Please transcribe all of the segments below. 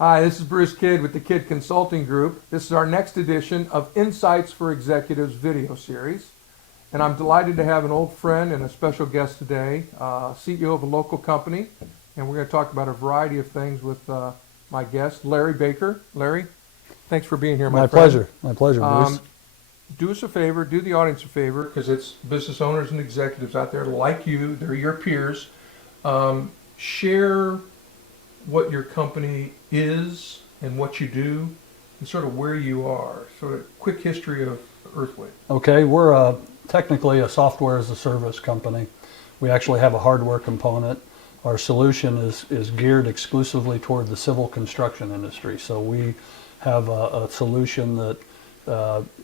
Hi, this is Bruce Kidd with the Kidd Consulting Group. This is our next edition of Insights for Executives video series. And I'm delighted to have an old friend and a special guest today, CEO of a local company. And we're going to talk about a variety of things with my guest, Larry Baker. Larry, thanks for being here, my friend. My pleasure, Bruce. Do us a favor, do the audience a favor, because it's business owners and executives out there like you, they're your peers. Share what your company is and what you do and sort of where you are. Sort of quick history of Earthwave. Okay, we're technically a software as a service company. We actually have a hardware component. Our solution is geared exclusively toward the civil construction industry. So we have a solution that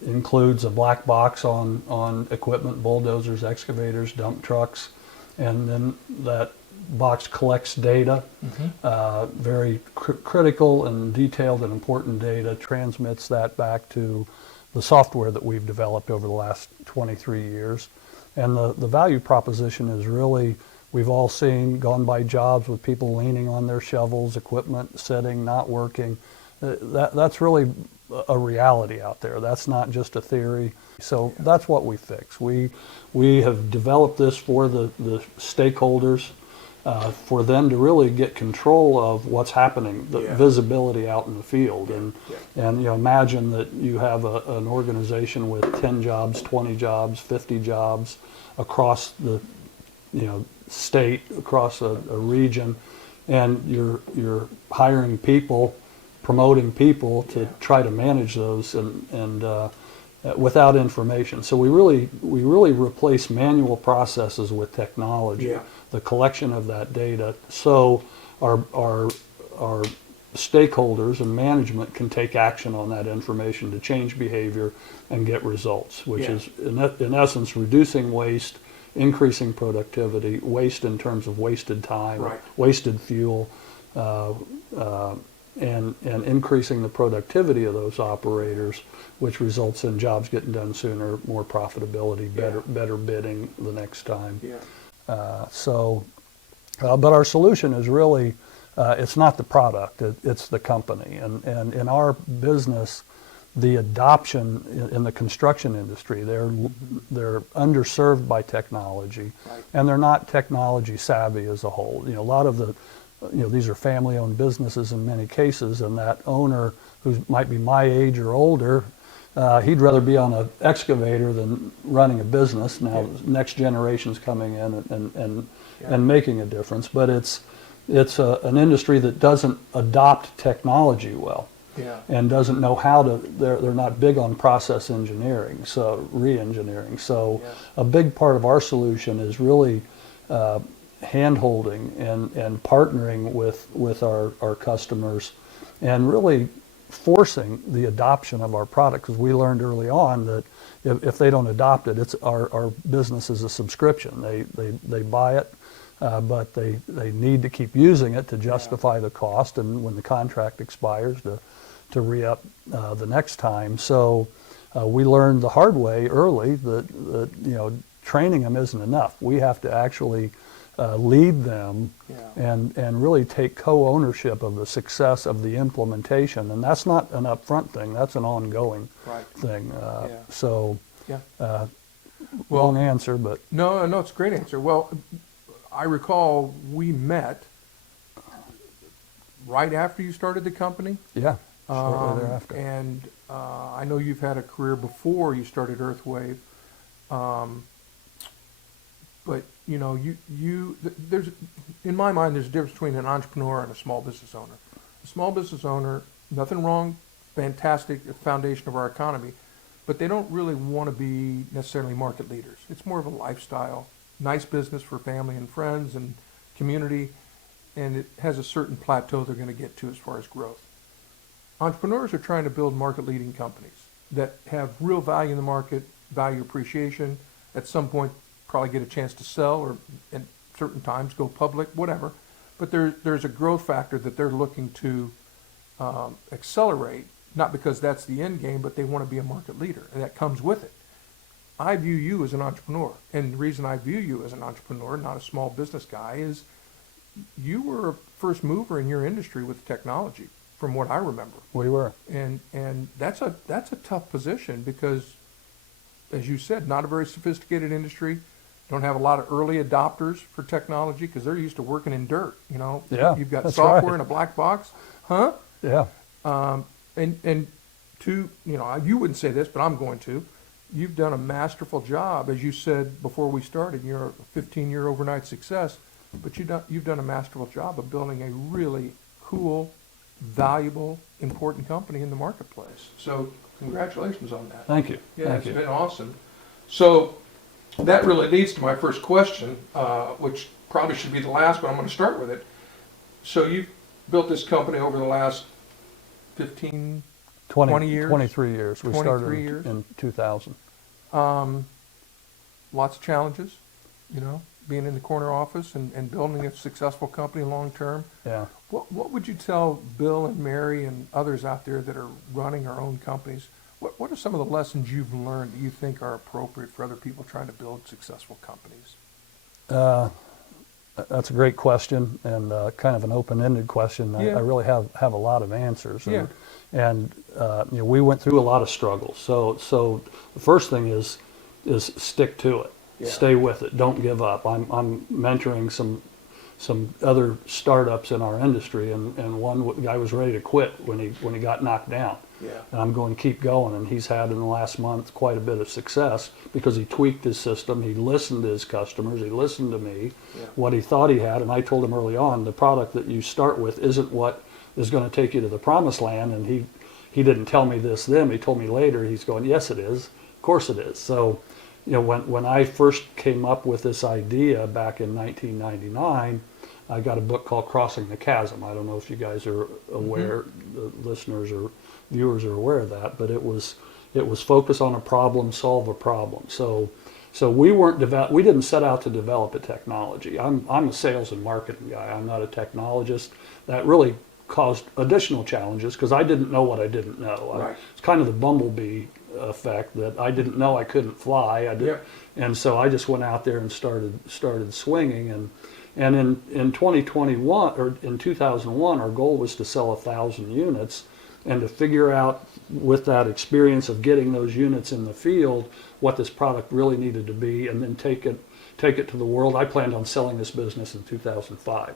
includes a black box on equipment, bulldozers, excavators, dump trucks, and then that box collects data, very critical and detailed and important data, transmits that back to the software that we've developed over the last 23 years. And the value proposition is really, we've all gone by jobs with people leaning on their shovels, equipment sitting, not working. That's really a reality out there. That's not just a theory. So that's what we fix. We have developed this for the stakeholders, for them to really get control of what's happening, the visibility out in the field. And imagine that you have an organization with 10 jobs, 20 jobs, 50 jobs across the state, across a region, and you're hiring people, promoting people to try to manage those and without information. So we really replace manual processes with technology, the collection of that data, so our stakeholders and management can take action on that information to change behavior and get results, which is in essence reducing waste, increasing productivity, waste in terms of wasted time, wasted fuel, and increasing the productivity of those operators, which results in jobs getting done sooner, more profitability, better bidding the next time. But our solution is really, it's not the product, it's the company. And in our business, the adoption in the construction industry, they're underserved by technology, and they're not technology savvy as a whole. A lot of these are family-owned businesses in many cases, and that owner, who might be my age or older, he'd rather be on an excavator than running a business. Now, next generation's coming in and making a difference, but it's an industry that doesn't adopt technology well, and doesn't know how to. They're not big on process engineering, so re-engineering. So a big part of our solution is really hand-holding and partnering with our customers, and really forcing the adoption of our product, because we learned early on that if they don't adopt it, it's our business is a subscription. They buy it, but they need to keep using it to justify the cost, and when the contract expires to re-up the next time. So we learned the hard way early that training them isn't enough. We have to actually lead them and really take co-ownership of the success of the implementation. And that's not an upfront thing, that's an ongoing thing. Long answer, but... No, it's a great answer. Well, I recall we met right after you started the company. Yeah, shortly thereafter. And I know you've had a career before you started Earthwave. But there's, in my mind, there's a difference between an entrepreneur and a small business owner. A small business owner, nothing wrong, fantastic, foundation of our economy, but they don't really want to be necessarily market leaders. It's more of a lifestyle, nice business for family and friends and community, and it has a certain plateau they're going to get to as far as growth. Entrepreneurs are trying to build market-leading companies that have real value in the market, value appreciation, at some point probably get a chance to sell, or at certain times go public, whatever. But there's a growth factor that they're looking to accelerate, not because that's the end game, but they want to be a market leader, and that comes with it. I view you as an entrepreneur, and the reason I view you as an entrepreneur, not a small business guy, is you were a first mover in your industry with technology. from what I remember. We were. And that's a tough position because, as you said, not a very sophisticated industry. Don't have a lot of early adopters for technology because they're used to working in dirt. You know, Yeah, you've got that's software right. in a black box, huh? Yeah. And two, you know, you wouldn't say this, but I'm going to. You've done a masterful job, as you said before we started. You're a 15-year overnight success, but you've done a masterful job of building a really cool, valuable, important company in the marketplace. So congratulations on that. Thank you. Yeah, Thank it's you. been awesome. So that really leads to my first question, which probably should be the last, but I'm going to start with it. So you've built this company over the last 15, 20 years? 23 years. We 23 started years. in 2000. Lots of challenges, you know, being in the corner office and building a successful company long term. Yeah. What would you tell Bill and Mary and others out there that are running our own companies? What are some of the lessons you've learned that you think are appropriate for other people trying to build successful companies? That's a great question and kind of an open-ended question. Yeah. I really have a lot of answers. Yeah. And you know, we went through a lot of struggles. So the first thing is stick to it. Yeah. Stay with it. Don't give up. I'm mentoring some other startups in our industry, and one guy was ready to quit when he got knocked down. Yeah. And I'm going to keep going, and he's had in the last month quite a bit of success because he tweaked his system, he listened to his customers, he listened to me, Yeah. what he thought he had, and I told him early on, the product that you start with isn't what is going to take you to the promised land, and he didn't tell me this then, he told me later, he's going, yes it is, of course it is. So, you know, when I first came up with this idea back in 1999, I got a book called Crossing the Chasm. I don't know if you guys are aware, the listeners or viewers are aware of that, but it was focus on a problem, solve a problem. So we didn't set out to develop a technology. I'm a sales and marketing guy. I'm not a technologist. That really caused additional challenges because I didn't know what I didn't know. Right. It's kind of the bumblebee effect that I didn't know I couldn't fly. Yep. And so I just went out there and started swinging. And in 2021 or in 2001, our goal was to sell 1,000 units, and to figure out with that experience of getting those units in the field what this product really needed to be, and then take it to the world. I planned on selling this business in 2005.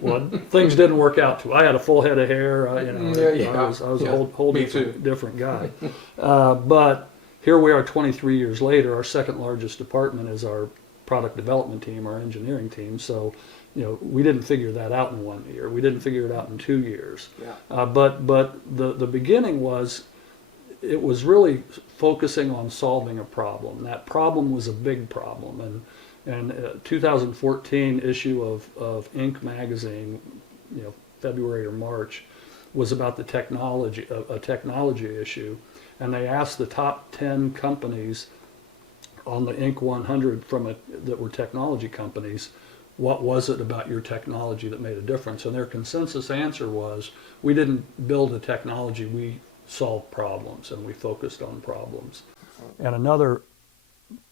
Well, things didn't work out too. I had a full head of hair. I was a whole different guy. But here we are 23 years later. Our second largest department is our product development team, our engineering team. So, you know, we didn't figure that out in 1 year. We didn't figure it out in 2 years. Yeah. But the beginning was, it was really focusing on solving a problem. That problem was a big problem. And 2014 issue of Inc. magazine, you know, February or March, was about the technology, a technology issue. And they asked the top 10 companies on the Inc. 100 that were technology companies, what was it about your technology that made a difference? And their consensus answer was, we didn't build a technology, we solved problems, and we focused on problems. And another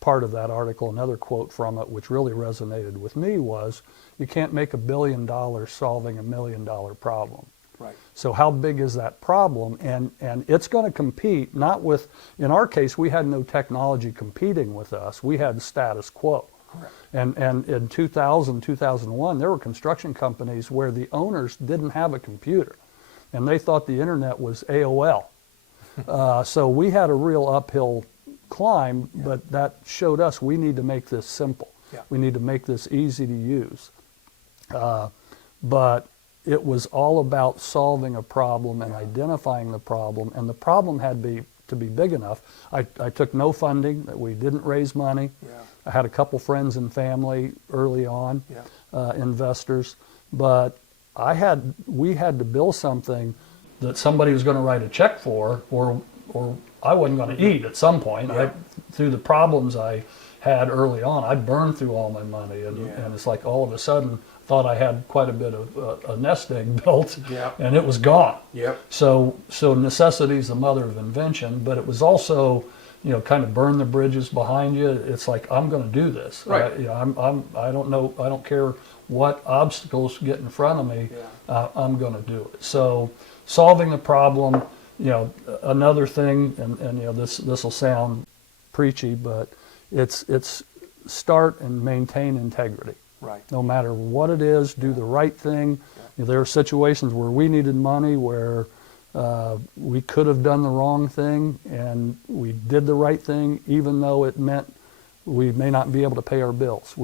part of that article, another quote from it, which really resonated with me was, you can't make $1 billion solving $1 million problem. Right. So how big is that problem? And it's going to compete, not with, in our case, we had no technology competing with us. We had status quo. Correct. And in 2000, 2001, there were construction companies where the owners didn't have a computer, and they thought the internet was AOL. So we had a real uphill climb, Yeah. but that showed us we need to make this simple. Yeah. We need to make this easy to use. But it was all about solving a problem and identifying the problem, and the problem had to be big enough. I took no funding, we didn't raise money. Yeah. I had a couple friends and family early on, Yeah. investors, but we had to build something that somebody was going to write a check for, or I wasn't going to eat at some point. Yeah. Through the problems I had early on, I burned through all my money, and it's like all of a sudden thought I had quite a bit of a nest egg built, Yeah. and it was gone. Yep. So necessity is the mother of invention, but it was also, you know, kind of burn the bridges behind you. It's like, I'm going to do this. Right. You know, I don't know, I don't care what obstacles get in front of me. Yeah. I'm going to do it. So solving the problem, another thing, and this will sound preachy, but it's start and maintain integrity. Right. No matter what it is, do the right thing. There are situations where we needed money where we could have done the wrong thing, and we did the right thing, even though it meant we may not be able to pay our bills.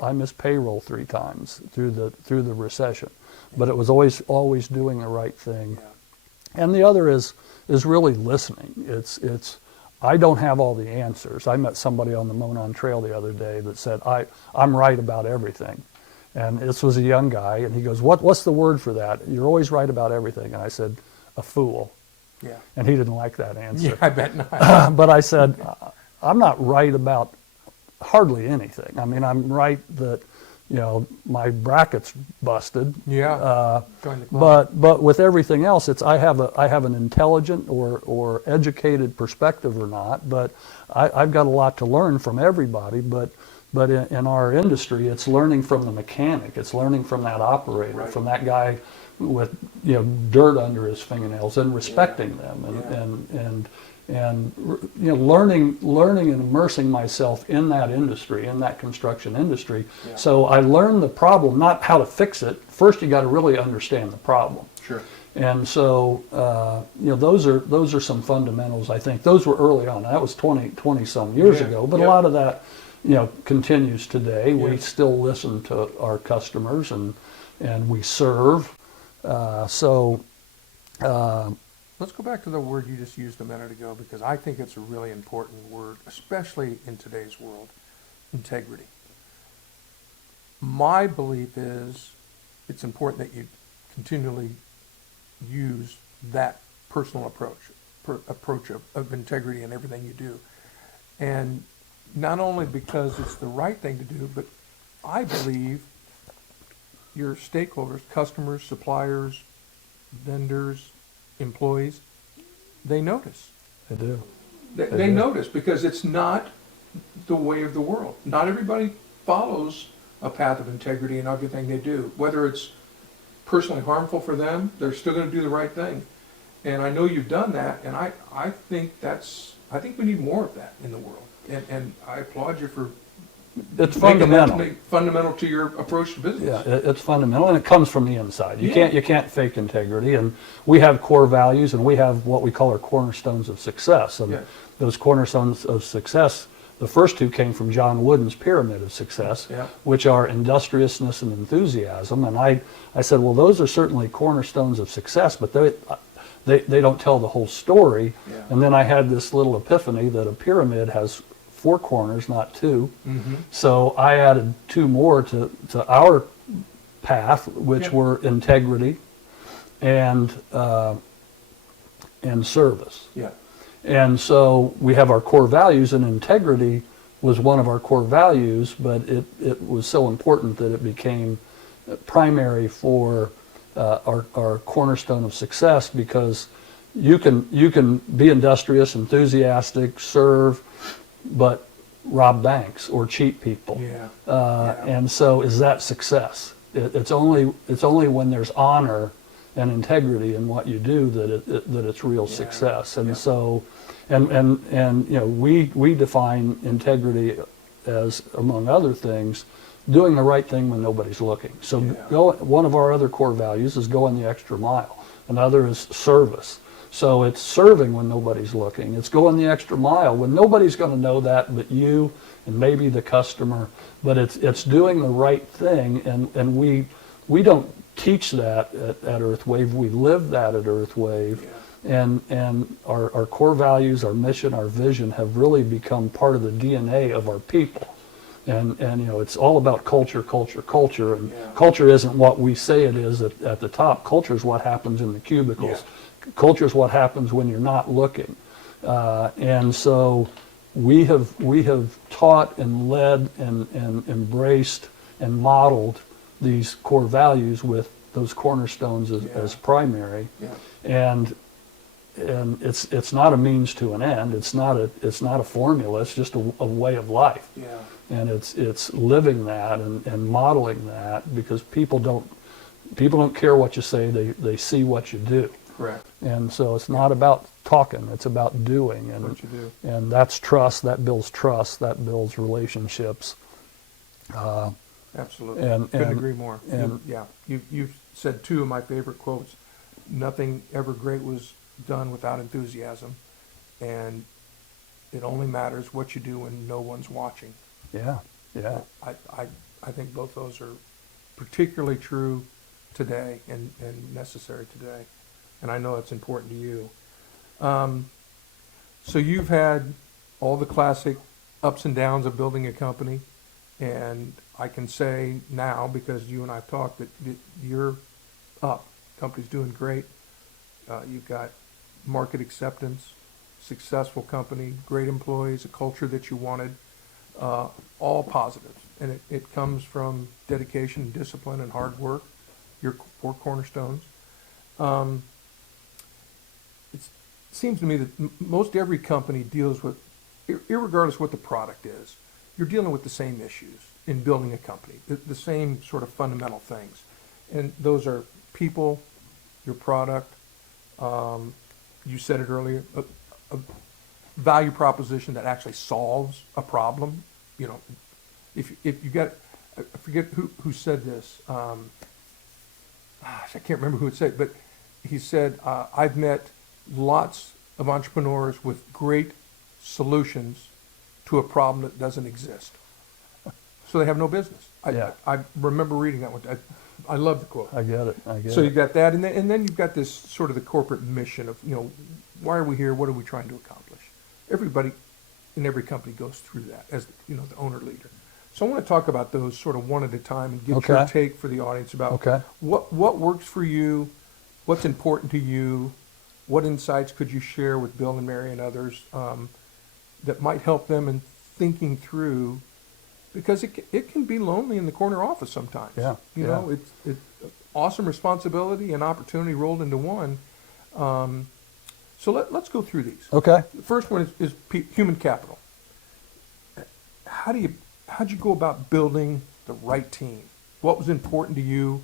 I missed payroll 3 times through the recession, but it was always doing the right thing. Yeah. And the other is really listening. It's I don't have all the answers. I met somebody on the Monon Trail the other day that said, I'm right about everything. And this was a young guy, and he goes, what's the word for that? You're always right about everything. And I said, a fool. Yeah. And he didn't like that answer. Yeah, I bet not. But I said, I'm not right about hardly anything. I mean, I'm right that, my bracket's busted. Yeah. Join the club. But with everything else, it's I have an intelligent or educated perspective or not. But I've got a lot to learn from everybody. But in our industry, it's learning from the mechanic. It's learning from that operator, Right. from that guy with dirt under his fingernails, and respecting them, and learning and immersing myself in that industry, in that construction industry. Yeah. So I learned the problem, not how to fix it. First, you got to really understand the problem. Sure. And so those are some fundamentals. I think those were early on. That was 20 some years ago, but a lot of that continues today. Yeah. We still listen to our customers, and we serve. Let's go back to the word you just used a minute ago, because I think it's a really important word, especially in today's world, integrity. My belief is it's important that you continually use that personal approach of integrity in everything you do. And not only because it's the right thing to do, but I believe your stakeholders, customers, suppliers, vendors, employees, they notice. They do. They notice, because it's not the way of the world. Not everybody follows a path of integrity in everything they do. Whether it's personally harmful for them, they're still going to do the right thing. And I know you've done that, and I think we need more of that in the world. And I applaud you for It's making that fundamental. fundamental to your approach to business. Yeah, it's fundamental, and it comes from the inside. You can't fake integrity, and we have core values, and we have what we call our cornerstones of success. And those cornerstones of success, the first 2 came from John Wooden's pyramid of success, which are industriousness and enthusiasm. And I said, well, those are certainly cornerstones of success, but they don't tell the whole story. Yeah. And then I had this little epiphany that a pyramid has 4 corners, not 2. Mm-hmm. So I added 2 more to our path, which were integrity and service. Yeah. And so we have our core values, and integrity was one of our core values, but it was so important that it became primary for our cornerstone of success, because you can be industrious, enthusiastic, serve, but rob banks or cheat people. And so is that success? It's only when there's honor and integrity in what you do that it's real success. And so we define integrity as, among other things, doing the right thing when nobody's looking. So one of our other core values is going the extra mile. Another is service. So it's serving when nobody's looking. It's going the extra mile when nobody's going to know that but you and maybe the customer. But it's doing the right thing, and we don't teach that at Earthwave. We live that at Earthwave. And our core values, our mission, our vision have really become part of the DNA of our people. And it's all about culture. And culture isn't what we say it is at the top. Culture is what happens in the cubicles. Culture is what happens when you're not looking. And so we have taught and led and embraced and modeled these core values with those cornerstones as primary. And it's not a means to an end. It's not a formula. It's just a way of life. And it's living that and modeling that, because people don't care what you say. They see what you do. Correct. And so it's not about talking, it's about doing. And What you do. and that's trust, that builds trust, that builds relationships. Absolutely. and- Couldn't and- agree more. and- You've said two of my favorite quotes. Nothing ever great was done without enthusiasm, and it only matters what you do when no one's watching. Yeah, yeah. I think both those are particularly true today and necessary today, and I know it's important to you. So you've had all the classic ups and downs of building a company, and I can say now, because you and I have talked, that you're up. Company's doing great. You've got market acceptance, successful company, great employees, a culture that you wanted, all positives. And it comes from dedication, discipline, and hard work, your four cornerstones. It seems to me that most every company deals with, irregardless what the product is, you're dealing with the same issues in building a company, the same sort of fundamental things. And those are people, your product, you said it earlier, a value proposition that actually solves a problem. You know, if you get, I forget who said this. I can't remember who it said, but he said, I've met lots of entrepreneurs with great solutions to a problem that doesn't exist. So they have no business. I remember reading that one. I love the quote. I get it. I get So it. you've got that, and then you've got this sort of the corporate mission of, you know, why are we here? What are we trying to accomplish? Everybody in every company goes through that as, you know, the owner leader. So I want to talk about those sort of one at a time and get your Okay. take for the audience about Okay. what works for you, what's important to you, what insights could you share with Bill and Mary and others that might help them in thinking through, because it can be lonely in the corner office sometimes. Yeah, You know, it's awesome responsibility and opportunity rolled into one. So let's go through these. Okay. The first one is human capital. How'd you go about building the right team? What was important to you?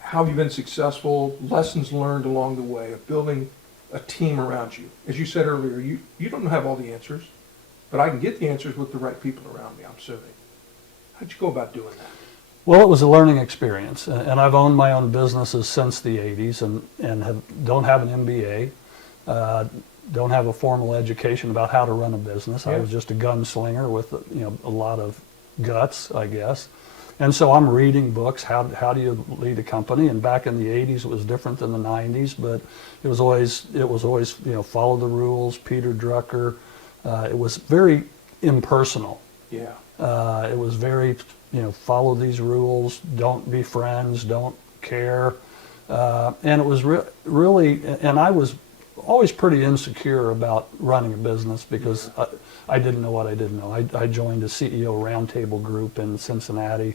How have you been successful? Lessons learned along the way of building a team around you. As you said earlier, you don't have all the answers, but I can get the answers with the right people around me, I'm assuming. How'd you go about doing that? Well, it was a learning experience, and I've owned my own businesses since the 80s and don't have an MBA, don't have a formal education about how to run a business. I Yeah. was just a gunslinger with, you know, a lot of guts, I guess. And so I'm reading books, how do you lead a company? And back in the 80s it was different than the 90s, but it was always, you know, follow the rules, Peter Drucker. It was very impersonal. Yeah. It was very, you know, follow these rules, don't be friends, don't care. And it was really, and I was always pretty insecure about running a business because I didn't know what I didn't know. I joined a CEO roundtable group in Cincinnati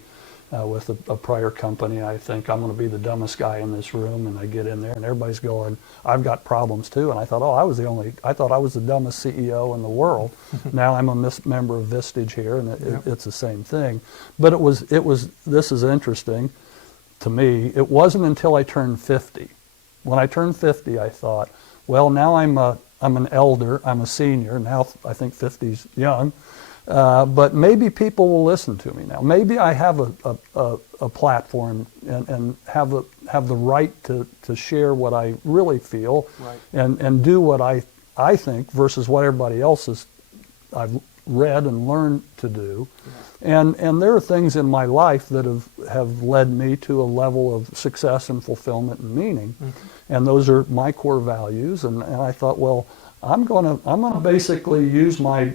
with a prior company. I think I'm going to be the dumbest guy in this room, and I get in there and everybody's going, I've got problems too. And I thought, I thought I was the dumbest CEO in the world. Now I'm a member of Vistage here, and it's the same thing. But this is interesting to me. It wasn't until I turned 50. When I turned 50, I thought, well, now I'm an elder, I'm a senior. Now I think 50's young. But maybe people will listen to me now. Maybe I have a platform and have the right to share what I really feel, Right. and do what I think versus what everybody else I've read and learned to do. Yeah. And there are things in my life that have led me to a level of success and fulfillment and meaning. Mm-hmm. And those are my core values. And I thought, well, I'm gonna basically use my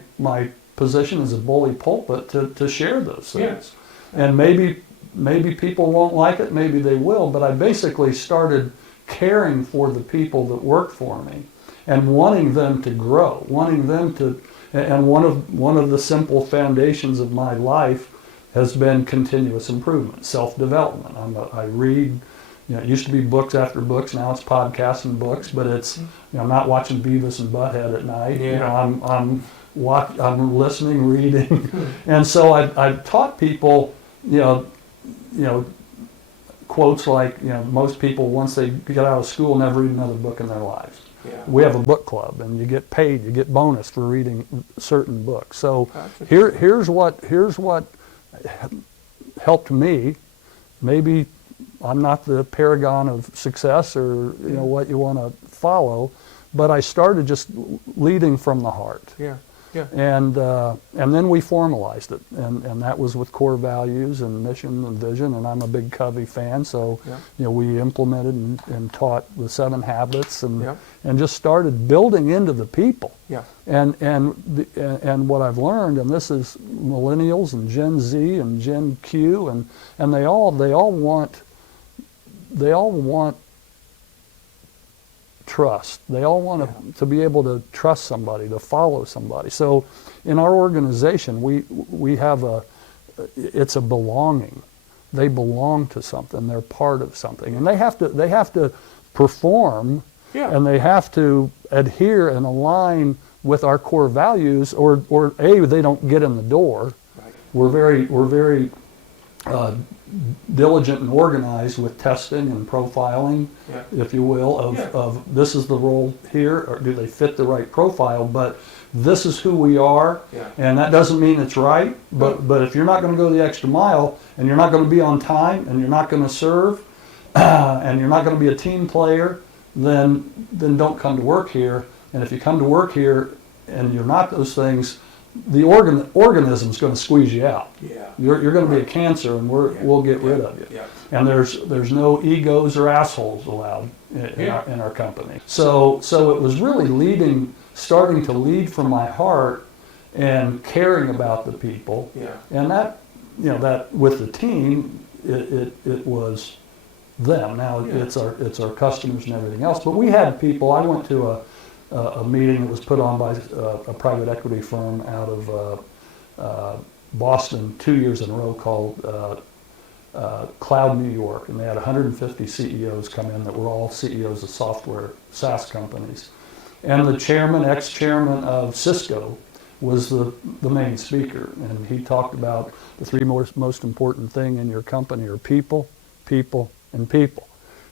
position as a bully pulpit to share those things. Yeah. And maybe people won't like it, maybe they will, but I basically started caring for the people that work for me and wanting them to grow, and one of the simple foundations of my life has been continuous improvement, self-development. I read, you know, it used to be books after books, now it's podcasts and books, but it's, you know, I'm not watching Beavis and Butthead at night. Yeah. You know, I'm listening, reading, and so I taught people, you know, quotes like, most people once they get out of school never read another book in their lives. Yeah. We have a book club, and you get paid, you get bonus for reading certain books. So That's here's what helped me. Maybe I'm not the paragon of success or what you want to follow, but I started just leading from the heart. Yeah. Yeah. And then we formalized it, and that was with core values and mission and vision. And I'm a big Covey fan, so Yeah. we implemented and taught the 7 habits, and Yeah. and just started building into the people. Yeah. And what I've learned, and this is millennials and Gen Z and Gen Q, and they all want trust. They all want to be able to trust somebody, to follow somebody. So in our organization, we have it's a belonging. They belong to something. They're part of something, and they have to perform, and they have to adhere and align with our core values, or they don't get in the door. Right. We're very diligent and organized with testing and profiling, if you will, of this is the role here, or do they fit the right profile, but this is who we are, and that doesn't mean it's right, but if you're not going to go the extra mile, and you're not going to be on time, and you're not going to serve, and you're not going to be a team player, then don't come to work here. And if you come to work here and you're not those things, the organism's going to squeeze you out. Yeah. You're going to be a cancer, and we'll get rid of you. Yeah. And there's no egos or assholes allowed in our company. So it was really starting to lead from my heart and caring about the people. Yeah. And that with the team, it was them. Now it's our customers and everything else. But we had people. I went to a meeting that was put on by a private equity firm out of Boston 2 years in a row called Cloud New York, and they had 150 CEOs come in that were all CEOs of software SaaS companies. And the ex-chairman of Cisco was the main speaker, and he talked about the 3 most important thing in your company are people, people, and people.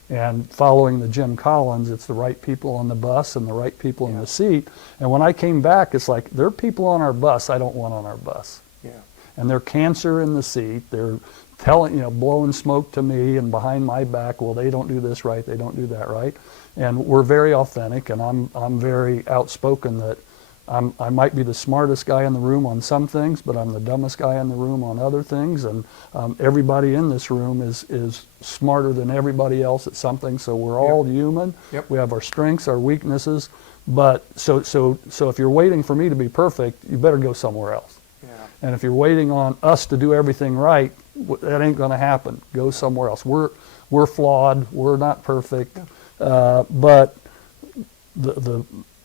And following the Jim Collins, it's the right people on the bus and the right people in the seat. And when I came back, it's like, there are people on our bus I don't want on our bus. Yeah. And they're cancer in the seat. They're blowing smoke to me and behind my back, well, they don't do this right, they don't do that right. And we're very authentic, and I'm very outspoken that I might be the smartest guy in the room on some things, but I'm the dumbest guy in the room on other things. And everybody in this room is smarter than everybody else at something. So we're all human. Yep. We have our strengths, our weaknesses. But so if you're waiting for me to be perfect, you better go somewhere else. Yeah. And if you're waiting on us to do everything right, that ain't going to happen. Go somewhere else. We're flawed. We're not perfect. But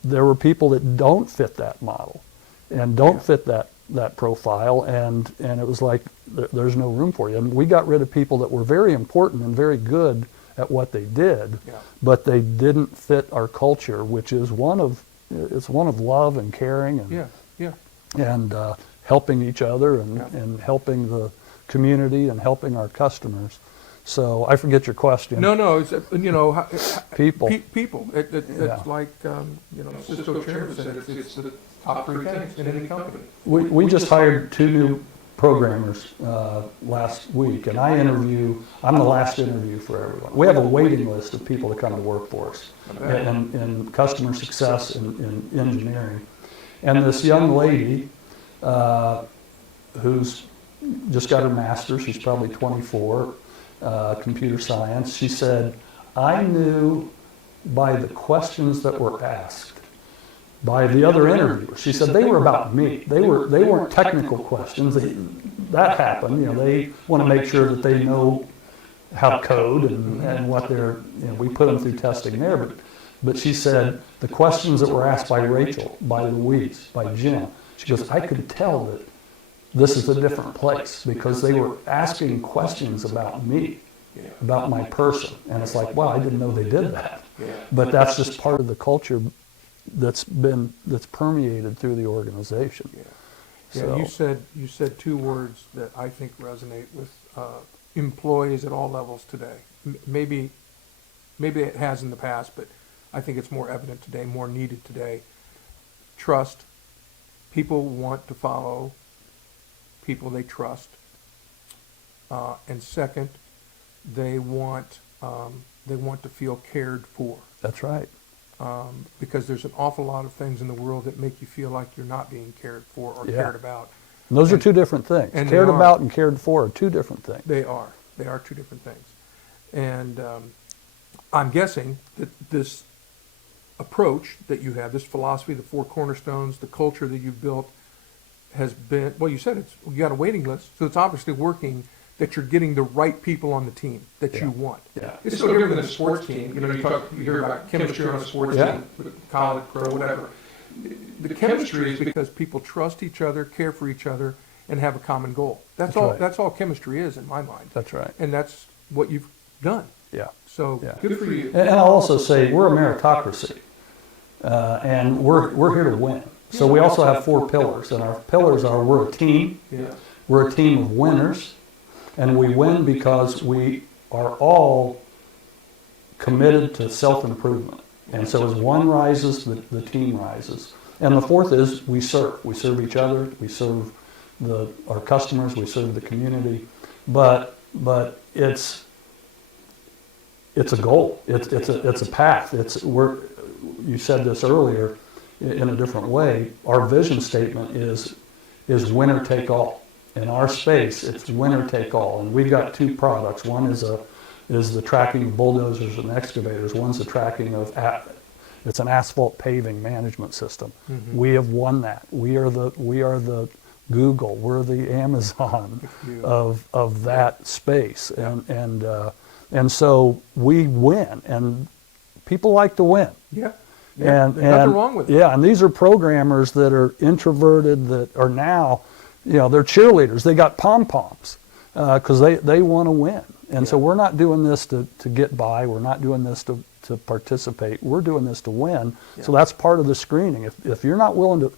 there were people that don't fit that model and don't fit that profile, and it was like there's no room for you. And we got rid of people that were very important and very good at what they did, but they didn't fit our culture, which is one of love and caring and helping each other and helping the community and helping our customers. So I forget your question. No, it's, People. People. It's like, Cisco chairman said, it's the top 3 things in any company. We just hired 2 new programmers last week, and I'm the last interview for everyone. We have a waiting list of people to come to work for us in customer success and in engineering. And this young lady who's just got her master's, she's probably 24, computer science, she said, I knew by the questions that were asked by the other interviewers. She said they were about me. They weren't technical questions. That happened. They want to make sure that they know how to code and what they're. We put them through testing there. But she said the questions that were asked by Rachel, by Louise, by Jim. She goes, I could tell that this is a different place because they were asking questions about me, about my person. And it's like, wow, I didn't know they did that. But that's just part of the culture that's permeated through the organization. Yeah, you said 2 words that I think resonate with employees at all levels today. Maybe it has in the past, but I think it's more evident today, more needed today. Trust. People want to follow people they trust. And second, they want to feel cared for. That's right. Because there's an awful lot of things in the world that make you feel like you're not being cared for or Yeah. cared about. And those are two different things. and Cared they are. about and cared for are two different things. They are two different things. And I'm guessing that this approach that you have, this philosophy, the four cornerstones, the culture that you've built has been, well, you said you got a waiting list, so it's obviously working, that you're getting the right people on the team that you want. Yeah. It's so different than a sports team. You know, you hear about chemistry on a sports Yeah. team, college, pro, whatever. The chemistry is because people trust each other, care for each other, and have a common goal. That's all. right. That's all chemistry is in my mind. That's right. And that's what you've done. Yeah. So Yeah. good for you. And I'll also say we're a meritocracy, and we're here to win. So we also have four pillars, and our pillars are we're a team, Yeah. we're a team of winners, and we win because we are all committed to self-improvement. And so as one rises, the team rises. And the fourth is we serve. We serve each other, we serve our customers, we serve the community. But it's a goal. It's a path. You said this earlier in a different way. Our vision statement is winner take all. In our space, it's winner take all. And we've got two products. One is the tracking of bulldozers and excavators. One's the tracking of it's an asphalt paving management system. Mm-hmm. We have won that. We are the Google. We're the Amazon of that space. And so we win, and people like to win. Yeah. And nothing wrong with it. Yeah, and these are programmers that are introverted that are now, they're cheerleaders. They got pom-poms because they want to win. And so we're not doing this to get by. We're not doing this to participate. We're doing this to win. Yeah. So that's part of the screening. If you're not willing to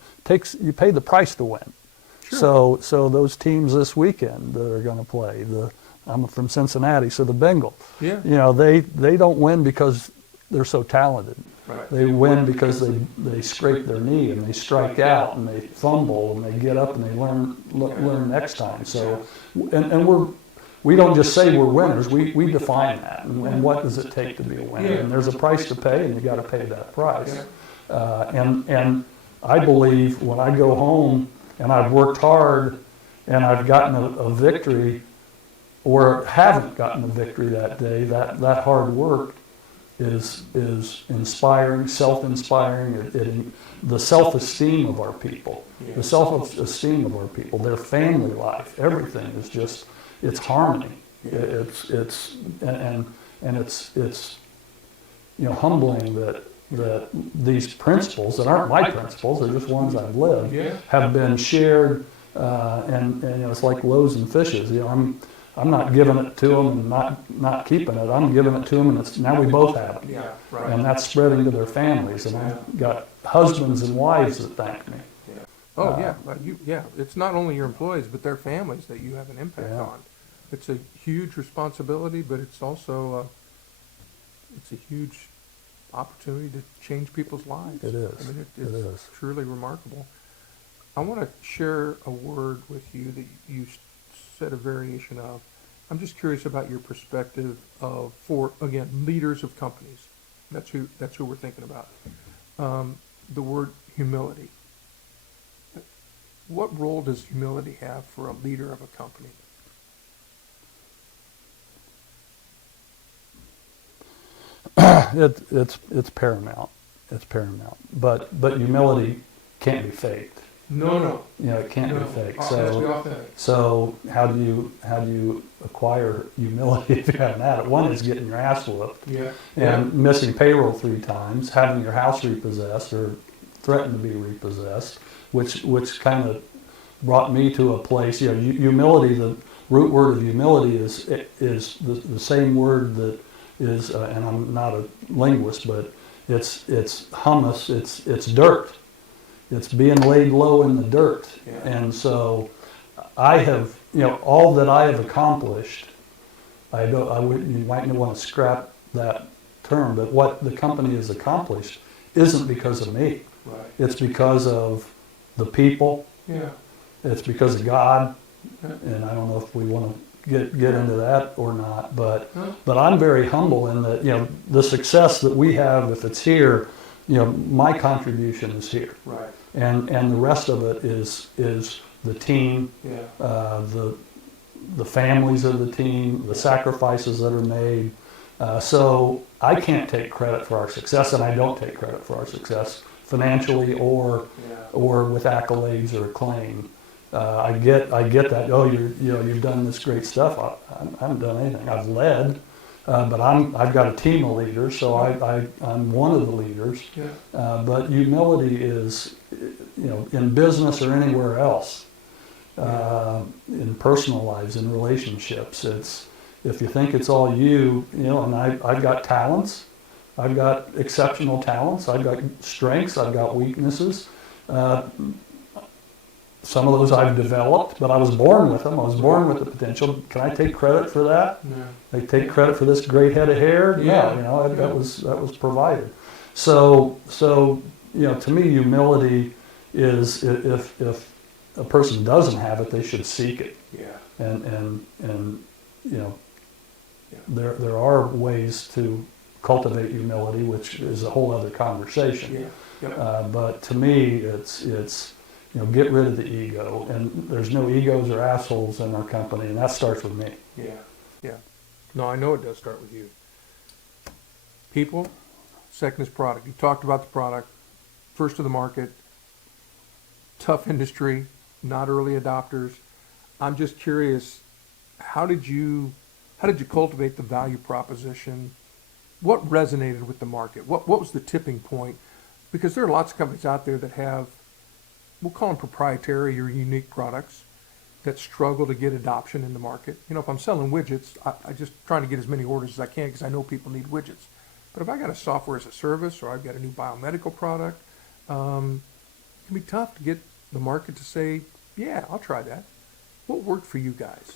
you pay the price to win. Sure. So those teams this weekend that are going to play, I'm from Cincinnati, so the Bengals. Yeah. They don't win because they're so talented. Right. They win because they scrape their knee and they strike out and they fumble and they get up and they learn next time. So, and we don't just say we're winners. We define that and what does it take to be a winner. And there's a price to pay, and you got to pay that price. And I believe when I go home and I've worked hard and I've gotten a victory, or haven't gotten a victory that day, that hard work is inspiring, self-inspiring. The self-esteem of our people, the self-esteem of our people, their family life, everything is just, it's harmony. It's humbling that these principles that aren't my principles, they're just ones I've lived, have been shared, and it's like loaves and fishes. I'm not giving it to them and not keeping it. I'm giving it to them, and now we both have it. Yeah, right. And that's spreading to their families. And I've got husbands and wives that thank me. Oh, yeah. It's not only your employees, but their families that you have an impact on. It's a huge responsibility, but it's also it's a huge opportunity to change people's lives. It is. I mean, It is. It's truly remarkable. I want to share a word with you that you said a variation of. I'm just curious about your perspective for again, leaders of companies. That's who we're thinking about. The word humility. What role does humility have for a leader of a company? It's paramount. It's paramount. But humility can't be faked. No. It can't be faked. It has to be authentic. So how do you acquire humility if you haven't had it? One is getting your ass whooped, and missing payroll 3 times, having your house repossessed or threatened to be repossessed, which kind of brought me to a place. Humility. The root word of humility is the same word that is, and I'm not a linguist, but it's hummus. It's dirt. It's being laid low in the dirt. And so I have, all that I have accomplished You might want to scrap that term, but what the company has accomplished isn't because of me. Right. It's because of the people. Yeah. It's because of God. Yeah. And I don't know if we want to get into that or not, but I'm very humble in that, the success that we have, if it's here, my contribution is here. Right. And the rest of it is the team, Yeah. the families of the team, the sacrifices that are made. So I can't take credit for our success, and I don't take credit for our success financially or with accolades or acclaim. I get that. Oh, you've done this great stuff. I haven't done anything. I've led, but I've got a team of leaders, so I'm one of the leaders. Yeah. But humility is, in business or anywhere else, in personal lives, in relationships. It's if you think it's all you, and I've got talents. I've got exceptional talents. I've got strengths. I've got weaknesses. Some of those I've developed, but I was born with them. I was born with the potential. Can I take credit for that? Yeah. I take credit for this great head of hair? Yeah. No, that was provided. So to me, humility is if a person doesn't have it, they should seek it. Yeah. And there are ways to cultivate humility, which is a whole other conversation. Yeah. Yep. But to me, it's get rid of the ego, and there's no egos or assholes in our company, and that starts with me. Yeah. Yeah. No, I know it does start with you. People, second is product. You talked about the product, first to the market, tough industry, not early adopters. I'm just curious, how did you cultivate the value proposition? What resonated with the market? What was the tipping point? Because there are lots of companies out there that have, we'll call them proprietary or unique products that struggle to get adoption in the market. If I'm selling widgets, I just trying to get as many orders as I can because I know people need widgets. But if I got a software as a service or I've got a new biomedical product, it can be tough to get the market to say, yeah, I'll try that. What worked for you guys?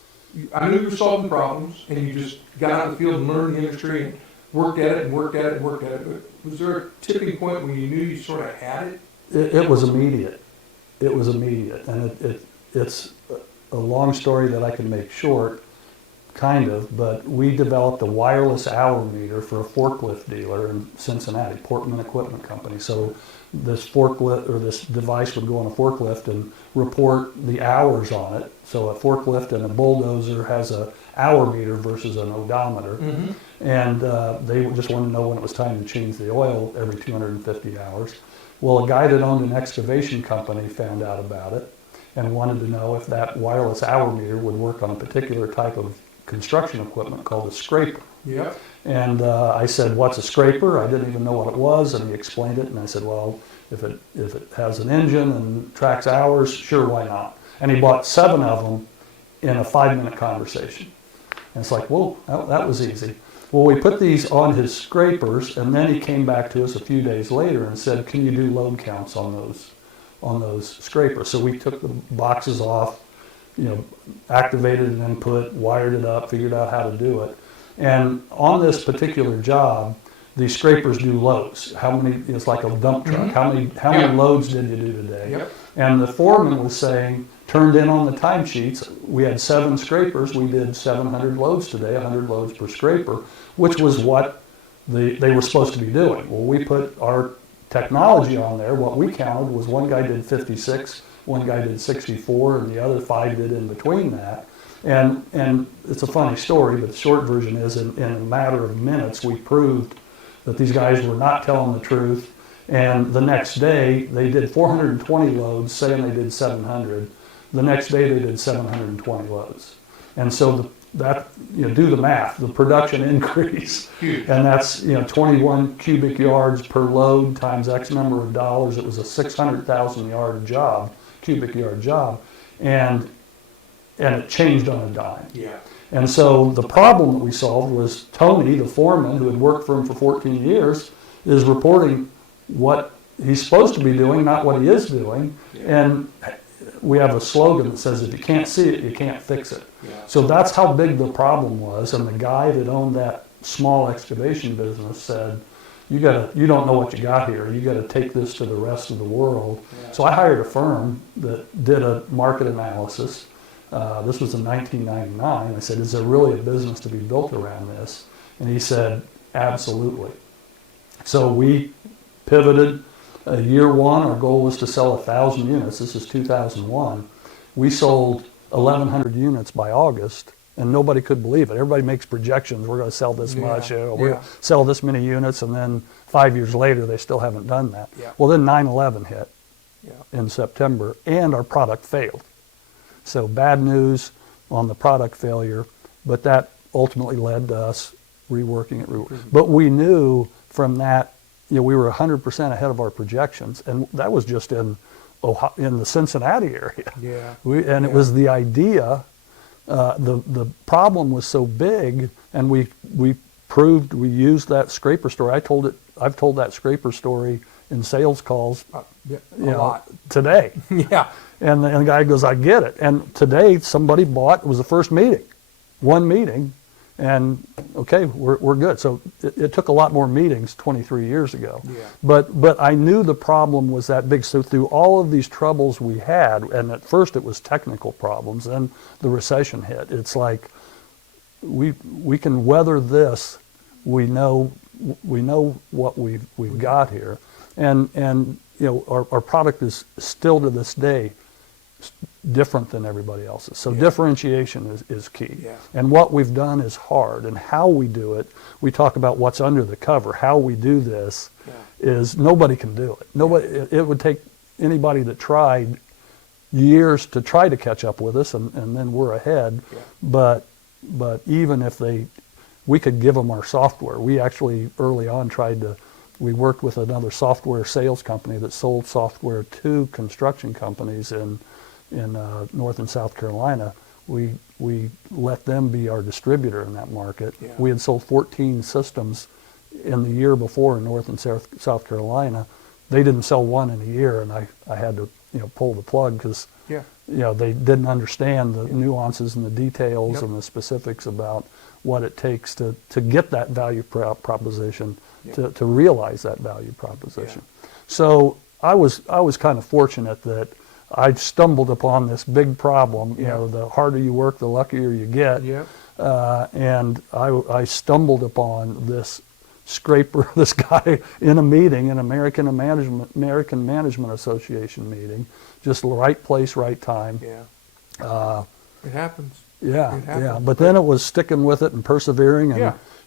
I knew you were solving problems and you just got out in the field and learned the industry and worked at it and worked at it and worked at it. But was there a tipping point when you knew you sort of had it? It was immediate. It was immediate, and it's a long story that I can make short, kind of, but we developed a wireless hour meter for a forklift dealer in Cincinnati, Portman Equipment Company. So this forklift or this device would go on a forklift and report the hours on it. So a forklift and a bulldozer has a hour meter versus an odometer. Mm-hmm. And they just wanted to know when it was time to change the oil every 250 hours. Well, a guy that owned an excavation company found out about it and wanted to know if that wireless hour meter would work on a particular type of construction equipment called a scraper. Yep. And I said, "What's a scraper?" I didn't even know what it was, and he explained it. And I said, "Well, if it has an engine and tracks hours, sure, why not?" And he bought 7 of them in a 5-minute conversation. And it's like, whoa, that was easy. Well, we put these on his scrapers, and then he came back to us a few days later and said, "Can you do load counts on those scrapers?" So we took the boxes off, activated an input, wired it up, figured out how to do it. And on this particular job, the scrapers do loads. How many? It's like a dump truck. Mm-hmm. How many loads did you do today? Yep. And the foreman was saying, turned in on the timesheets, we had 7 scrapers. We did 700 loads today, 100 loads per scraper, which was what they were supposed to be doing. Well, we put our technology on there. What we counted was one guy did 56, one guy did 64, and the other 5 did in between that. And it's a funny story, but the short version is in a matter of minutes, we proved that these guys were not telling the truth. And the next day, they did 420 loads, saying they did 700. The next day, they did 720 loads. And so do the math, the production increase. And that's, 21 cubic yards per load times X number of dollars. It was a 600,000 cubic yard job. And it changed on a dime. Yeah. And so the problem that we solved was Tony, the foreman, who had worked for him for 14 years, is reporting what he's supposed to be doing, not what he is doing. And we have a slogan that says, if you can't see it, you can't fix it. So that's how big the problem was. And the guy that owned that small excavation business said, you don't know what you got here. You got to take this to the rest of the world. So I hired a firm that did a market analysis. This was in 1999. I said, is there really a business to be built around this? And he said, absolutely. So we pivoted. Year one, our goal was to sell 1,000 units. This is 2001. We sold 1,100 units by August, and nobody could believe it. Everybody makes projections. We're going to sell this much. We're going to sell this many units, and then 5 years later, they still haven't done that. Well, then 9/11 hit in September, and our product failed. So bad news on the product failure, but that ultimately led to us reworking it. But we knew from that, we were 100% ahead of our projections, and that was just in Ohio, in the Cincinnati area. It was the idea. The problem was so big, and we used that scraper story. I've told that scraper story in sales calls, today. And the guy goes, I get it. And today somebody bought. It was the first meeting, one meeting. And okay, we're good. So it took a lot more meetings 23 years ago. But I knew the problem was that big. So through all of these troubles we had, and at first it was technical problems, then the recession hit. It's like we can weather this. We know what we've got here, and our product is still to this day different than everybody else's. So differentiation is key. And what we've done is hard. And how we do it, we talk about what's under the cover. How we do this is nobody can do it. Nobody. It would take anybody that tried years to try to catch up with us, and then we're ahead. But even if we could give them our software. We actually early on we worked with another software sales company that sold software to construction companies in North and South Carolina. We let them be our distributor in that market. We had sold 14 systems in the year before in North and South Carolina. They didn't sell one in a year, and I had to pull the plug because they didn't understand the nuances and the details and the specifics about what it takes to get that value proposition, to realize that value proposition. So I was kind of fortunate that I stumbled upon this big problem. The harder you work, the luckier you get. And I stumbled upon this scraper, this guy in a meeting, an American Management Association meeting, just the right place, right time. It happens. But then it was sticking with it and persevering,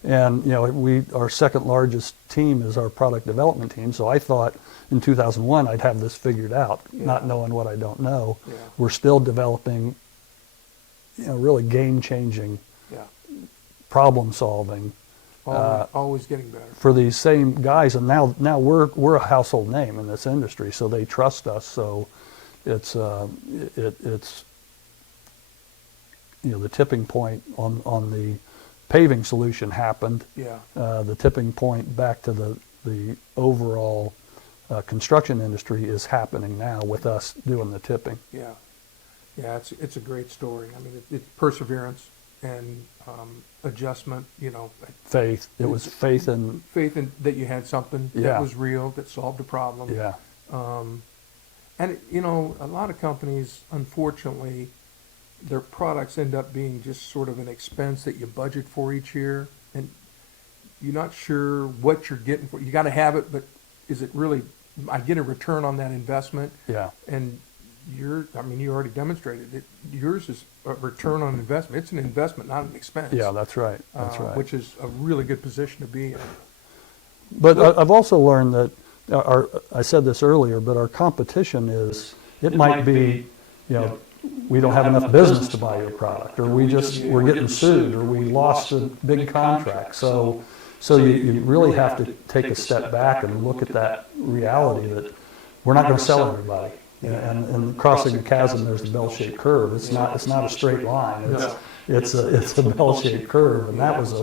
and our second largest team is our product development team. So I thought in 2001 I'd have this figured out, not knowing what I don't know. We're still developing, really game-changing, problem-solving. Always getting better for these same guys, and now we're a household name in this industry, so they trust us. So it's the tipping point on the paving solution happened. The tipping point back to the overall construction industry is happening now with us doing the tipping. It's a great story. I mean, it's perseverance and adjustment. Faith. It was faith in that you had something that was real, that solved a problem. And a lot of companies, unfortunately, their products end up being just sort of an expense that you budget for each year, and you're not sure what you're getting for. You got to have it, but is it really? I get a return on that investment. And you already demonstrated it. Yours is a return on investment. It's an investment, not an expense. That's right. That's right. Which is a really good position to be in. But I've also learned that I said this earlier, but our competition is it might be, we don't have enough business to buy your product, or we're getting sued, or we lost a big contract. So you really have to take a step back and look at that reality that we're not going to sell everybody. And crossing the chasm, there's the bell-shaped curve. It's not a straight line. It's a bell-shaped curve, and that was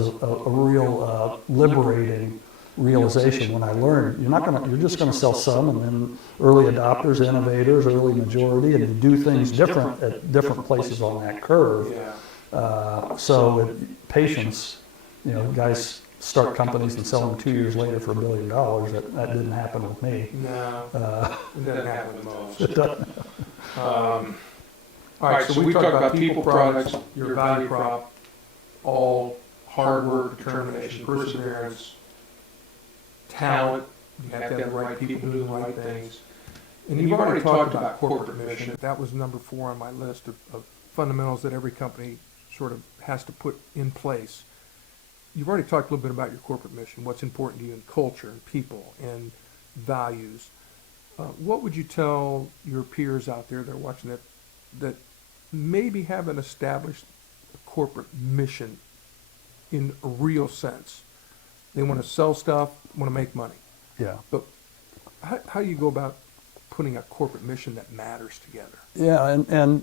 a real liberating realization when I learned you're just gonna sell some, and then early adopters, innovators, early majority, and you do things different at different places on that curve. Patience, guys start companies and sell them 2 years later for $1 billion. That didn't happen with me. No, it doesn't happen with most. It doesn't. All right, so we talked about people, products, your value prop, all hard work, determination, perseverance, talent. You have to have the right people doing the right things. And you've already talked about corporate mission. That was number 4 on my list of fundamentals that every company sort of has to put in place. You've already talked a little bit about your corporate mission, what's important to you in culture and people and values. What would you tell your peers out there that are watching that maybe haven't established a corporate mission in a real sense? They want to sell stuff, want to make money. Yeah. But how do you go about putting a corporate mission that matters together? Yeah, and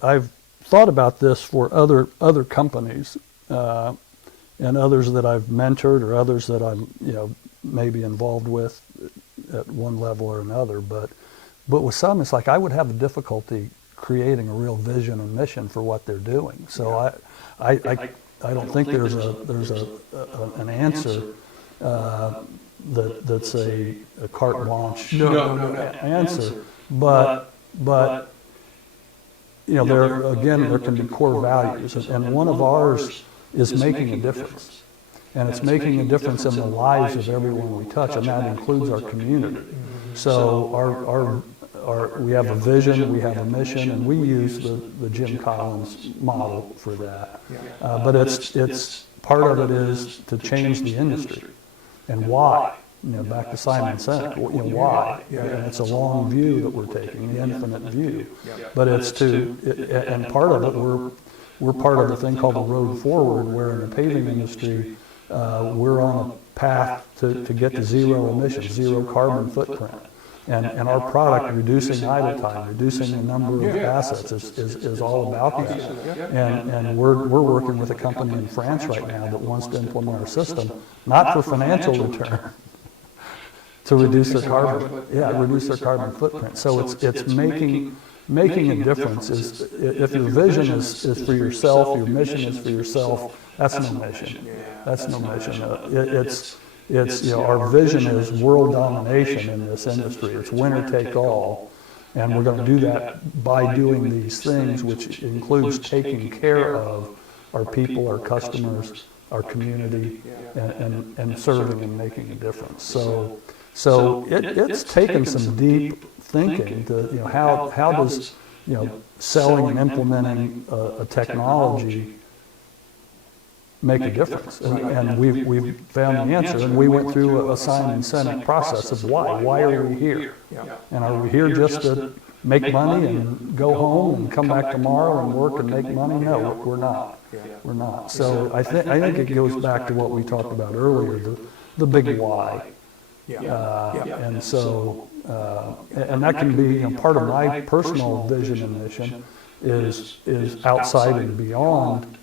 I've thought about this for other companies and others that I've mentored or others that I'm maybe involved with at one level or another. But with some, it's like I would have a difficulty creating a real vision and mission for what they're doing. So I don't think there's an answer that's a carte blanche answer. But there can be core values, and one of ours is making a difference, and it's making a difference in the lives of everyone we touch, and that includes our community. So we have a vision, we have a mission, and we use the Jim Collins model for that. But it's part of it is to change the industry, and why? Back to Simon Sinek, why? And it's a long view that we're taking, the infinite view. But it's and part of it, we're part of a thing called the road forward, where in the paving industry, we're on a path to get to zero emissions, zero carbon footprint. And our product, reducing idle time, reducing the number of assets, is all about that. And we're working with a company in France right now that wants to implement our system, not for financial return, to reduce their carbon footprint. So it's making a difference. If your vision is for yourself, your mission is for yourself, that's no mission. That's no mission. It's our vision is world domination in this industry. It's winner take all, and we're going to do that by doing these things, which includes taking care of our people, our customers, our community, and serving and making a difference. So it's taken some deep thinking to how does selling and implementing a technology make a difference, and we've found the answer, and we went through a Simon Sinek process of why are we here, and are we here just to make money and go home and come back tomorrow and work and make money? No, we're not. So I think it goes back to what we talked about earlier, the big why. And so and that can be part of my personal vision and mission is outside and beyond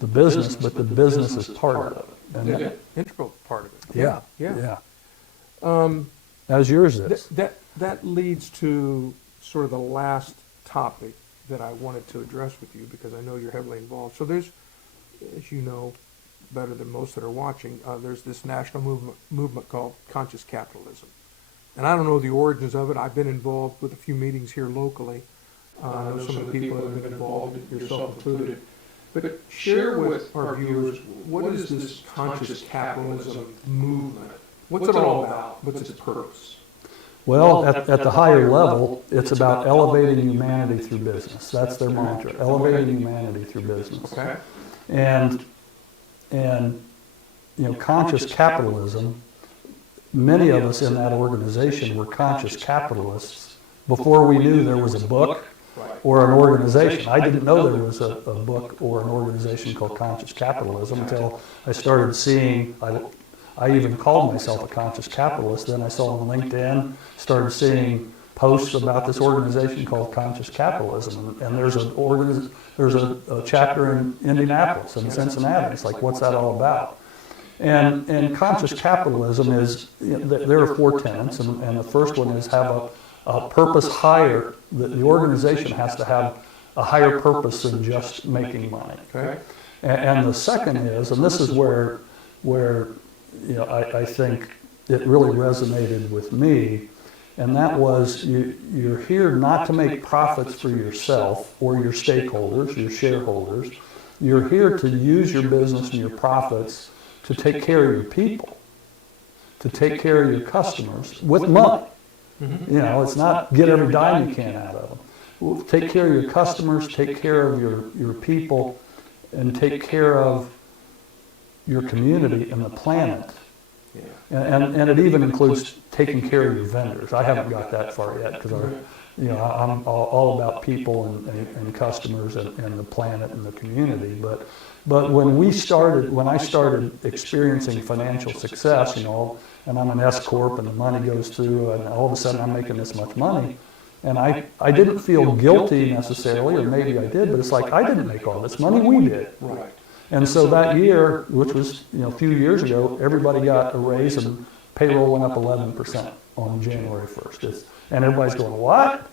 the business, but the business is part of it. And integral part of it. Yeah. As yours is. That leads to sort of the last topic that I wanted to address with you, because I know you're heavily involved. So there's, as you know better than most that are watching, there's this national movement called conscious capitalism. And I don't know the origins of it. I've been involved with a few meetings here locally. I know some of the people that have been involved, yourself included. But share with our viewers, what is this conscious capitalism movement? What's it all about? What's its purpose? Well, at the higher level, it's about elevating humanity through business. That's their mantra, elevating humanity through business. Okay. And conscious capitalism, many of us in that organization were conscious capitalists before we knew there was a book or an organization. I didn't know there was a book or an organization called Conscious Capitalism until I started seeing, I even called myself a conscious capitalist. Then I saw on LinkedIn, started seeing posts about this organization called Conscious Capitalism. And there's a chapter in Indianapolis and Cincinnati. It's like, what's that all about? And conscious capitalism is, there are 4 tenets, and the first one is have a purpose higher. The organization has to have a higher purpose than just making money. Okay. And the second is, and this is where I think it really resonated with me, and that was you're here not to make profits for yourself or your stakeholders, your shareholders. You're here to use your business and your profits to take care of your people, to take care of your customers with money. It's not get every dime you can out of them. Take care of your customers, take care of your people, and take care of your community and the planet. And it even includes taking care of your vendors. I haven't got that far yet because I'm all about people and customers and the planet and the community. But when I started experiencing financial success, and I'm an S corp and the money goes through, and all of a sudden I'm making this much money, and I didn't feel guilty necessarily, or maybe I did, but it's like I didn't make all this money, we did. Right. And so that year, which was a few years ago, everybody got a raise and payroll went up 11% on January 1st. And everybody's going, what?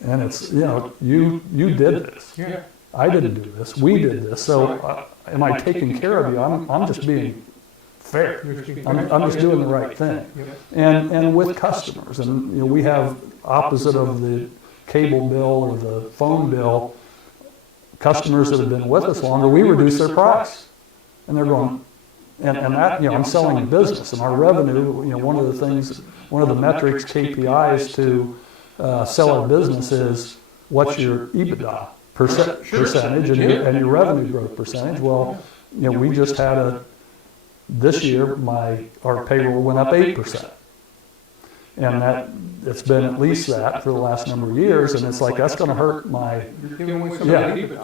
And it's, you did this. Yeah. I didn't do this. We did this. So am I taking care of you? I'm just being fair. I'm just doing the right thing. And with customers, and we have opposite of the cable bill or the phone bill, customers that have been with us longer, we reduce their price. And they're going, and that, I'm selling a business, and our revenue, one of the metrics, KPIs to sell our business is what's your EBITDA percentage and your revenue growth percentage. Well, we just had this year, our payroll went up 8. And it's been at least that for the last number of years, and it's like, that's going to hurt my,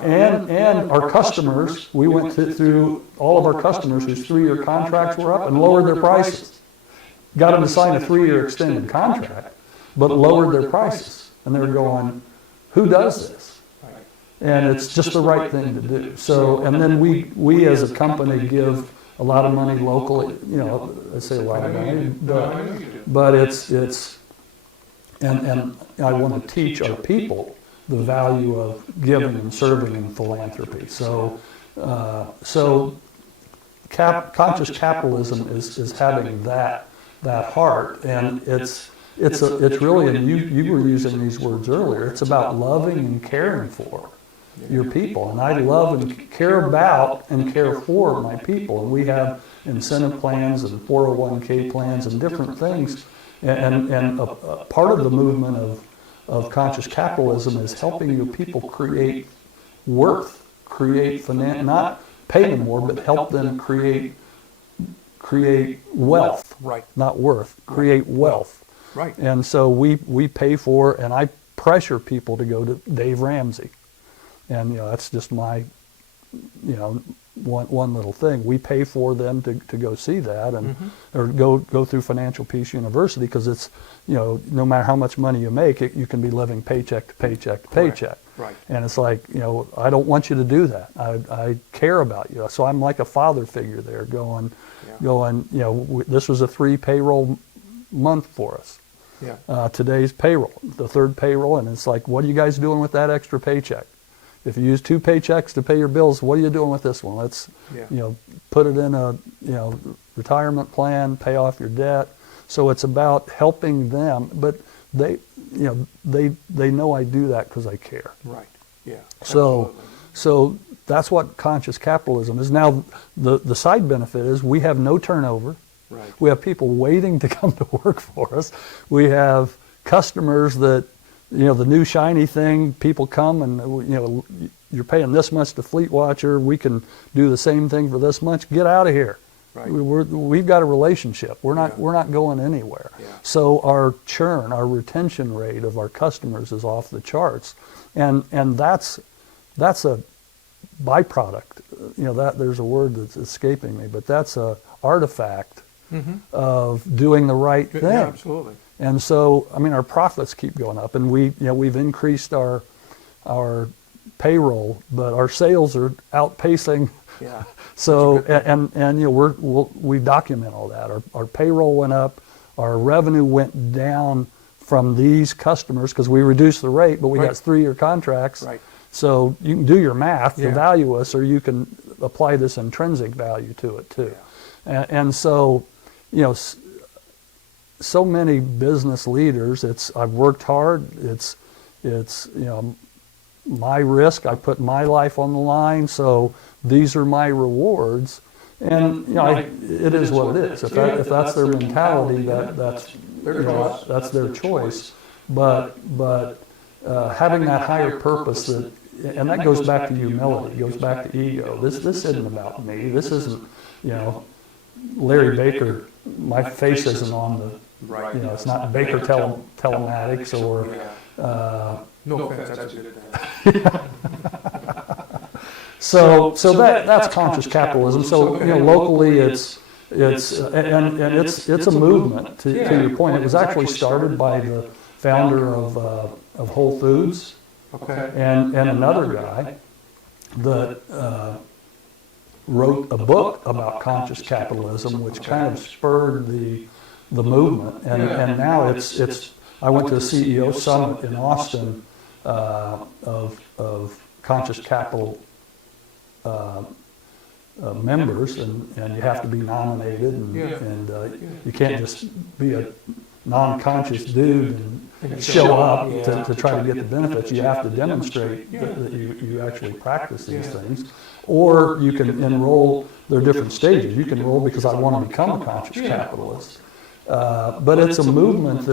and our customers, we went through all of our customers whose 3-year contracts were up and lowered their prices. Got them to sign a 3-year extended contract, but lowered their prices. And they're going, who does this? And it's just the right thing to do. So, and then we as a company give a lot of money locally, I say a lot of money, but it's and I want to teach our people the value of giving and serving and philanthropy. So conscious capitalism is having that heart, and it's really, and you were using these words earlier, it's about loving and caring for your people. And I love and care about and care for my people. And we have incentive plans and 401k plans and different things. And a part of the movement of conscious capitalism is helping your people create worth, create finance, not pay them more, but help them create wealth. Right. Not worth, create wealth. Right. And so we pay for, and I pressure people to go to Dave Ramsey. And that's just my, one little thing. We pay for them to go see that, and or go through Financial Peace University, because it's, no matter how much money you make, you can be living paycheck to paycheck to paycheck. Right. And it's like, I don't want you to do that. I care about you. So I'm like a father figure there, going, this was a 3 payroll month for us. Yeah. Today's payroll, the 3rd payroll, and it's like, what are you guys doing with that extra paycheck? If you use 2 paychecks to pay your bills, what are you doing with this one? Let's, put it in a, retirement plan, pay off your debt. So it's about helping them, but they know I do that because I care. Right. Yeah. So that's what conscious capitalism is. Now, the side benefit is we have no turnover. Right. We have people waiting to come to work for us. We have customers that, the new shiny thing, people come and, you're paying this much to Fleet Watcher, we can do the same thing for this much, get out of here. Right. We've got a relationship. We're not going anywhere. Yeah. So our churn, our retention rate of our customers is off the charts. And that's a byproduct. That there's a word that's escaping me, but that's a artifact of doing the right thing. Yeah, absolutely. And so, our profits keep going up, and we've increased our payroll, but our sales are outpacing. Yeah. So, That's a good and you know, we document all that. Our payroll went up, our revenue went down from these customers because we reduced the rate, but we got Right. 3-year contracts. Right. So you can do your math to Yeah. value us, or you can apply this intrinsic value to it too. And so, you know, so many business leaders, I've worked hard, it's, you know, my risk, I put my life on the line, so these are my rewards. And, you know, it is what it is. If that's their mentality, that's Their you know, choice. that's their choice. But having that higher purpose, and that goes back to humility, it goes back to ego. This isn't about me. This isn't, you know, Larry Baker, my face isn't on the, Right. you know, it's not Baker Telematics or, No offense, that's a good thing. so that's conscious capitalism. So, you know, locally it's a movement to your point. It was actually started by the founder of Whole Foods Okay. and another guy that wrote a book about conscious capitalism, which kind of spurred the movement. And now it's I went to a CEO summit in Austin of conscious capital members, and you have to be nominated, and you can't just be a non-conscious dude and show up to try to get the benefits. You have to demonstrate that you actually practice these things. Or you can enroll, there are different stages. You can enroll because I want to become a conscious capitalist. But it's a movement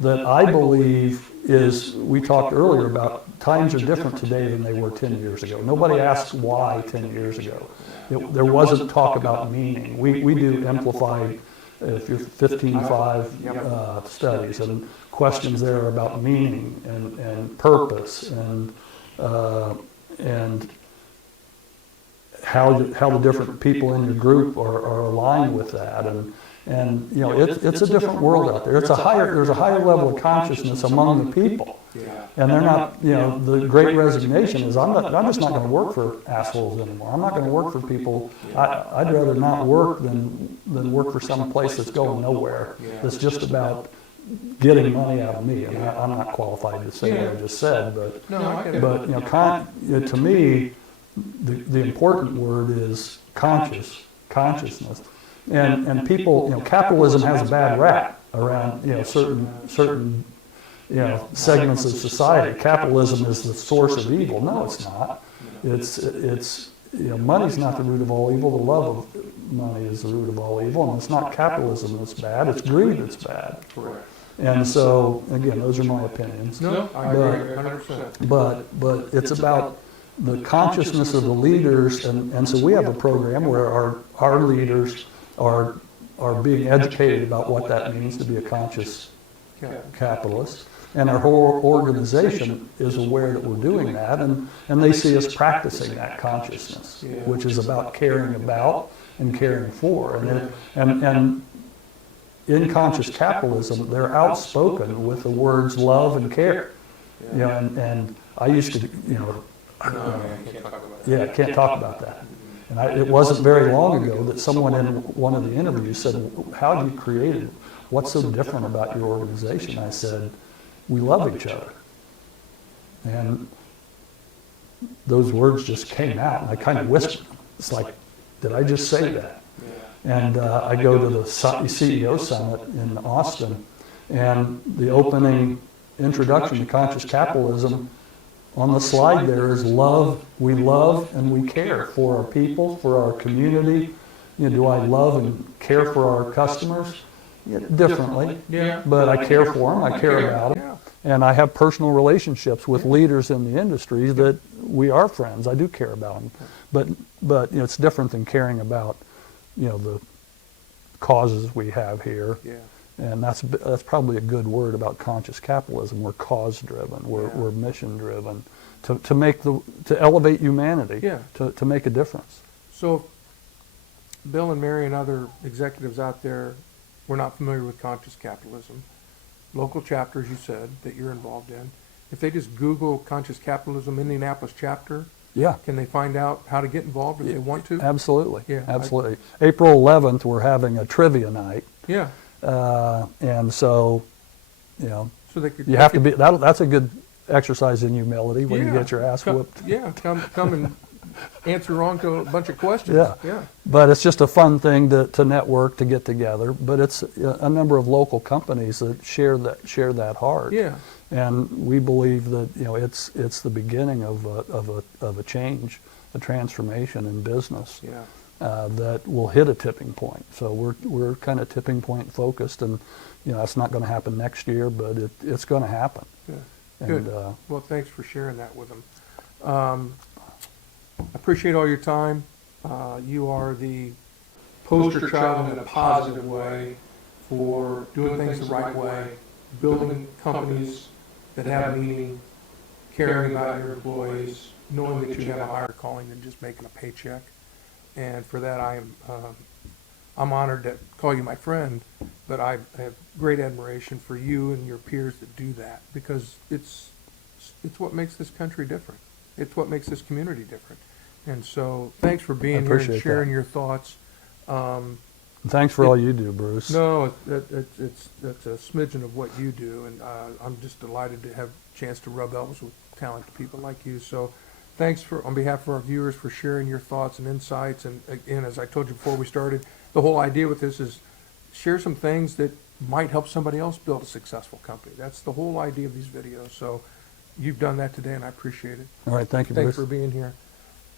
that I believe is, we talked earlier about times are different today than they were 10 years ago. Nobody asks why 10 years ago. There wasn't talk about meaning. We do amplified, if you're 15.5 studies, and questions there about meaning and purpose and how the different people in your group are aligned with that, and you know, it's a different world out there. There's a higher level of consciousness among the people, and they're not, you know, the great resignation is I'm just not going to work for assholes anymore. I'm not going to work for people. I'd rather not work than work for some place that's going nowhere. That's just about getting money out of me, and I'm not qualified to say what I just said, but you know, to me, the important word is consciousness, and people, you know, capitalism has a bad rap around, you know, certain you know, segments of society. Capitalism is the source of evil. No, it's not. It's you know, money's not the root of all evil. The love of money is the root of all evil, and it's not capitalism that's bad. It's greed that's bad. Correct. And so, again, those are my opinions. No, I agree 100%. But it's about the consciousness of the leaders, and so we have a program where our leaders are being educated about what that means to be a conscious capitalist, and our whole organization is aware that we're doing that, and they see us practicing that consciousness, which is about caring about and caring for, and in conscious capitalism, they're outspoken with the words love and care. You know, and I used to, you know, can't talk about that. And it wasn't very long ago that someone in one of the interviews said, how have you created, what's so different about your organization? I said, we love each other. And those words just came out, and I kind of whispered. It's like, did I just say that? And I go to the CEO Summit in Austin, and the opening introduction to conscious capitalism, on the slide there is love. We love and we care for our people, for our community. You know, do I love and care for our customers? Yeah, differently. Yeah. But I care for them. I care about them. And I have personal relationships with leaders in the industry that we are friends. I do care about them. But you know, it's different than caring about, you know, the causes we have here. Yeah. And that's probably a good word about conscious capitalism. We're cause-driven. We're mission-driven to elevate humanity. Yeah. To make a difference. So, Bill and Mary and other executives out there, we're not familiar with conscious capitalism. Local chapters, you said, that you're involved in. if they just Google Conscious Capitalism Indianapolis chapter, Yeah, can they find out how to get involved if they want to? absolutely. Yeah, Absolutely. April 11th, we're having a trivia night. Yeah, And so, you know, so they could. you have to be, that's a good exercise in humility when you get your ass whooped. Yeah, come and answer wrong to a bunch of questions. Yeah. Yeah. But it's just a fun thing to network, to get together. But it's a number of local companies that share that heart. Yeah. And we believe that, you know, it's the beginning of a change, a transformation in business. Yeah. That will hit a tipping point. So we're kind of tipping point focused, and you know, that's not going to happen next year, but it's going to happen. Yeah. And, Good. Well, thanks for sharing that with them. I appreciate all your time. You are the poster child in a positive way for doing things the right way, building companies that have meaning, caring about your employees, knowing that you have a higher calling than just making a paycheck. And for that, I'm honored to call you my friend, but I have great admiration for you and your peers that do that, because it's what makes this country different. It's what makes this community different. And so thanks for being here and sharing your thoughts. thanks for all you do, Bruce. No, that's a smidgen of what you do, and I'm just delighted to have a chance to rub elbows with talented people like you. So thanks on behalf of our viewers for sharing your thoughts and insights. And again, as I told you before we started, the whole idea with this is share some things that might help somebody else build a successful company. That's the whole idea of these videos. So you've done that today, and I appreciate it. All right, thank you, Thanks Bruce. for being here.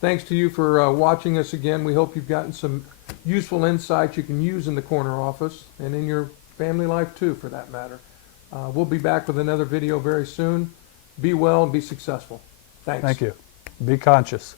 Thanks to you for watching us again. We hope you've gotten some useful insights you can use in the corner office and in your family life too, for that matter. We'll be back with another video very soon. Be well and be successful. Thanks. Thank you. Be conscious.